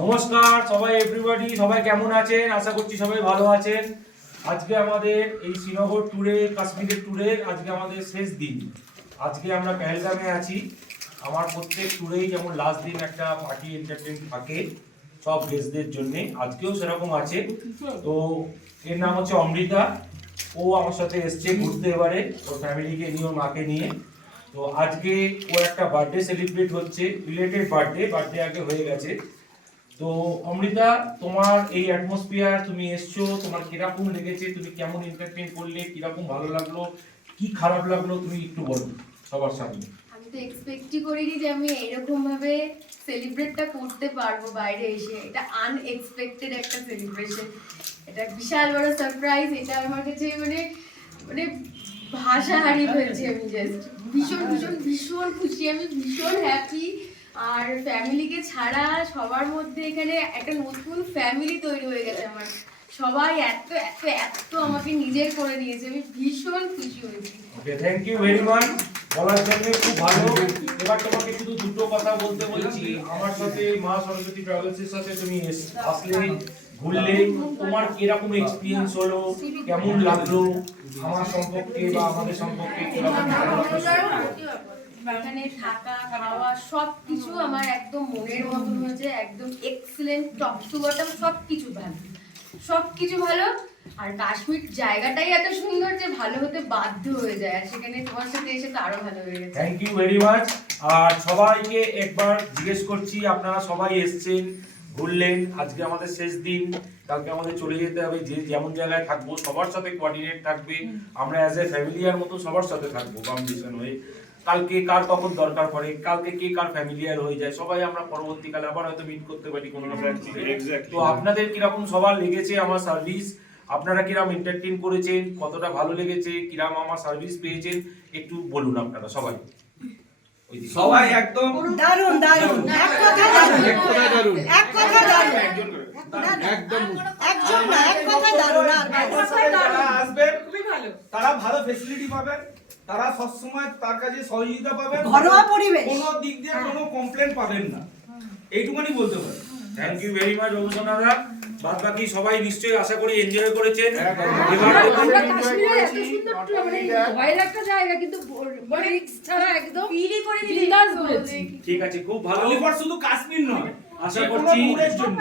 নমস্কার সবাই এভরিবডি, সবাই কেমন আছেন? আশা করছি সবাই ভালো আছেন। আজকে আমাদের এই শ্রীনগর ট্যুরে, কাশ্মীরের ট্যুরের আজকে আমাদের শেষ দিন। আজকে আমরা পেহেলগামে আছি। আমার প্রত্যেক ট্যুরেই যেমন লাস্ট দিন একটা পার্টি এন্টারটেইন থাকে সব গেস্টদের জন্য, আজকেও সেরকম আছে। তো এর নাম হচ্ছে অমৃতা। ও আমার সাথে এসছে ঘুরতে এবারে, ওর ফ্যামিলিকে নিয়ে, ওর মাকে নিয়ে। তো আজকে ও একটা বার্থডে সেলিব্রেট হচ্ছে, রিলেটেড বার্থডে আগে হয়ে গেছে। তো অমৃতা, তোমার এই অ্যাটমসফিয়ার, তুমি এসছো, তোমার কিরকম লেগেছে? তুমি কেমন এন্টারটেইন করলে? কিরকম ভালো লাগলো, কি খারাপ লাগলো, তুমি একটু বলো সবার সামনে। আমি তো এক্সপেক্টই করিনি যে আমি এরকম ভাবে সেলিব্রেটটা করতে পারবো বাইরে এসে। এটা আনএক্সপেক্টেড একটা সেলিব্রেশন, এটা বিশাল বড় সারপ্রাইজ। এটা আমার কাছে মানে মানে ভাষা হারিয়ে ফেলছি। আমি জাস্ট ভীষণ ভীষণ ভীষণ খুশি, আমি ভীষণ হ্যাপি। আর ফ্যামিলিকে ছাড়া সবার মধ্যে এখানে একটা নতুন ফ্যামিলি তৈরি হয়ে গেছে আমার। সবাই এত এত এত আমাকে নিজের করে নিয়েছে, আমি ভীষণ খুশি হয়েছি। ওকে, থ্যাংক ইউ ভেরি মাচ বলার জন্য, খুব ভালো। এবার তোমাকে শুধু দুটো কথা বলতে বলছি। আমার সাথে মা সরস্বতী ট্রাভেলসের সাথে তুমি আসলে, ঘুরলে, তোমার কিরকম এক্সপিরিয়েন্স হলো, কেমন লাগলো আমার সম্পর্কে বা আমাদের সম্পর্কে, কিরকম ভালো লাগলো? এখানে থাকা খাওয়া সবকিছু আমার একদম মনের মতন হয়েছে, একদম এক্সিলেন্ট, টপ টু বটম সবকিছু ভালো, সবকিছু ভালো। আর কাশ্মীর জায়গাটাই এত সুন্দর যে ভালো হতে বাধ্য হয়ে যায়, আর সেখানে তোমার সাথে এসে তো আরো ভালো হয়ে গেছে। Thank you very much. আর সবাইকে একবার জিজ্ঞেস করছি, আপনারা সবাই এসছেন, ঘুরলেন, আজকে আমাদের শেষ দিন, কালকে আমাদের চলে যেতে হবে। যে যেমন জায়গায় থাকবো সবার সাথে কোঅর্ডিনেট থাকবে, আমরা অ্যাজ এ ফ্যামিলিয়ার মতো সবার সাথে থাকবো কম্পিটিশন হয়ে। কালকে কার কখন দরকার পড়ে, কালকে কে কার ফ্যামিলিয়ার হয়ে যায়, সবাই আমরা পরবর্তীকালে আবার হয়তো মিট করতে পারি কোনো না কোনো জায়গায়। তো আপনাদের কিরকম সবার লেগেছে আমার সার্ভিস? আপনারা কিরকম এন্টারটেইন করেছেন, কতটা ভালো লেগেছে, কিরকম আমার সার্ভিস পেয়েছেন, একটু বলুন আপনারা সবাই। সবাই একদম দারুণ দারুণ, এক কথা দারুণ, এক কথা দারুণ, এক কথা দারুণ, একদম একজন না, এক কথা দারুণ। যারা আসবেন তারা ভালো ফ্যাসিলিটি পাবেন, তারা সবসময় তার কাছে সহযোগিতা পাবেন, ঘরোয়া পরিবেশ, কোনো দিক দিয়ে কোনো কমপ্লেন পাবেন না, এইটুকুনি বলতে পারি। থ্যাংক ইউ ভেরি মাচ অবসনাদা। বাদ বাকি সবাই নিশ্চয়ই আশা করি এনজয় করেছেন। আমরা কাশ্মীরে এত সুন্দর মানে ভয়ের একটা জায়গা, কিন্তু মানে ছাড়া একদম ফিলই করে বিন্দাস ঘুরেছি। ঠিক আছে, খুব ভালো। অলিভার শুধু কাশ্মীর নয়, আশা যে কোনো করছি ট্যুরের জন্য।